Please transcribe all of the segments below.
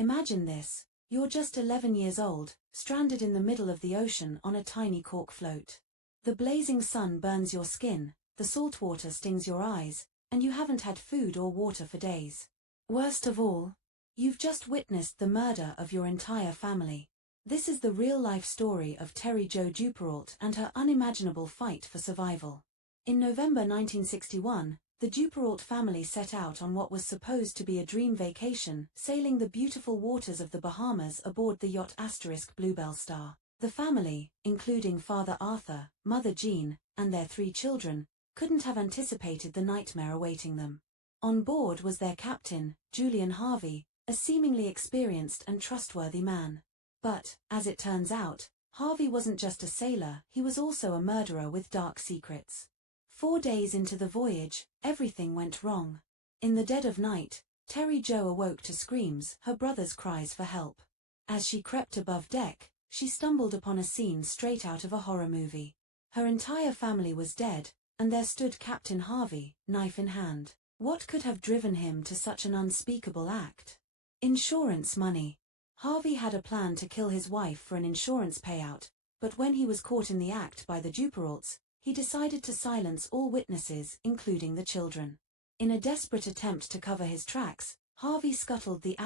Imagine this. You're just 11 years old, stranded in the middle of the ocean on a tiny cork float. The blazing sun burns your skin, the salt water stings your eyes, and you haven't had food or water for days. Worst of all, you've just witnessed the murder of your entire family. This is the real-life story of Terry Jo Duperrault and her unimaginable fight for survival. In November 1961, the Duperrault family set out on what was supposed to be a dream vacation, sailing the beautiful waters of the Bahamas aboard the yacht Bluebelle Star. The family, including Father Arthur, Mother Jean, and their 3 children, couldn't have anticipated the nightmare awaiting them. On board was their captain, Julian Harvey, a seemingly experienced and trustworthy man. But, as it turns out, Harvey wasn't just a sailor, he was also a murderer with dark secrets. 4 days into the voyage, everything went wrong. In the dead of night, Terry Jo awoke to screams, her brother's cries for help. As she crept above deck, she stumbled upon a scene straight out of a horror movie. Her entire family was dead, and there stood Captain Harvey, knife in hand. What could have driven him to such an unspeakable act? Insurance money. Harvey had a plan to kill his wife for an insurance payout, but when he was caught in the act by the Duperraults, he decided to silence all witnesses, including the children. In a desperate attempt to cover his tracks, Harvey scuttled the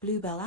Bluebelle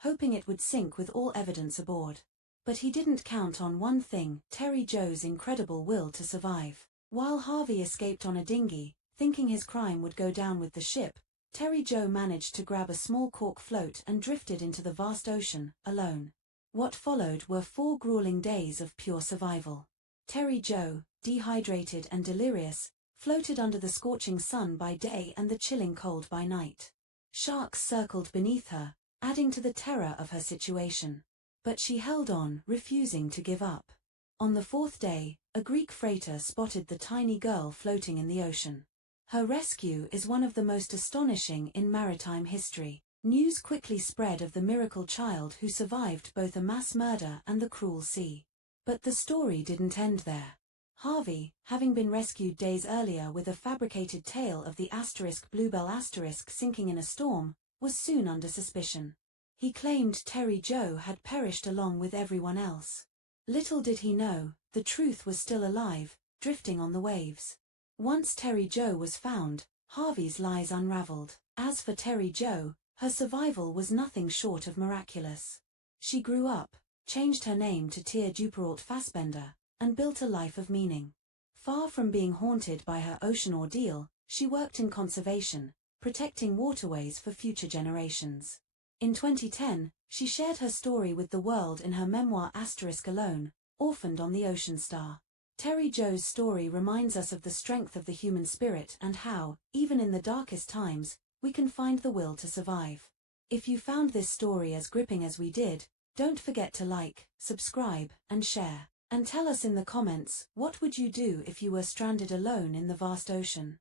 hoping it would sink with all evidence aboard. But he didn't count on one thing, Terry Jo's incredible will to survive. While Harvey escaped on a dinghy, thinking his crime would go down with the ship, Terry Jo managed to grab a small cork float and drifted into the vast ocean, alone. What followed were 4 grueling days of pure survival. Terry Jo, dehydrated and delirious, floated under the scorching sun by day and the chilling cold by night. Sharks circled beneath her, adding to the terror of her situation. But she held on, refusing to give up. On the 4th day, a Greek freighter spotted the tiny girl floating in the ocean. Her rescue is one of the most astonishing in maritime history. News quickly spread of the miracle child who survived both a mass murder and the cruel sea. But the story didn't end there. Harvey, having been rescued days earlier with a fabricated tale of the Bluebelle sinking in a storm, was soon under suspicion. He claimed Terry Jo had perished along with everyone else. Little did he know, the truth was still alive, drifting on the waves. Once Terry Jo was found, Harvey's lies unraveled. As for Terry Jo, her survival was nothing short of miraculous. She grew up, changed her name to Terry Duperrault Fassbender, and built a life of meaning. Far from being haunted by her ocean ordeal, she worked in conservation, protecting waterways for future generations. In 2010, she shared her story with the world in her memoir Alone, Orphaned on the Ocean Star. Terry Jo's story reminds us of the strength of the human spirit and how, even in the darkest times, we can find the will to survive. If you found this story as gripping as we did, don't forget to like, subscribe, and share. And tell us in the comments, what would you do if you were stranded alone in the vast ocean?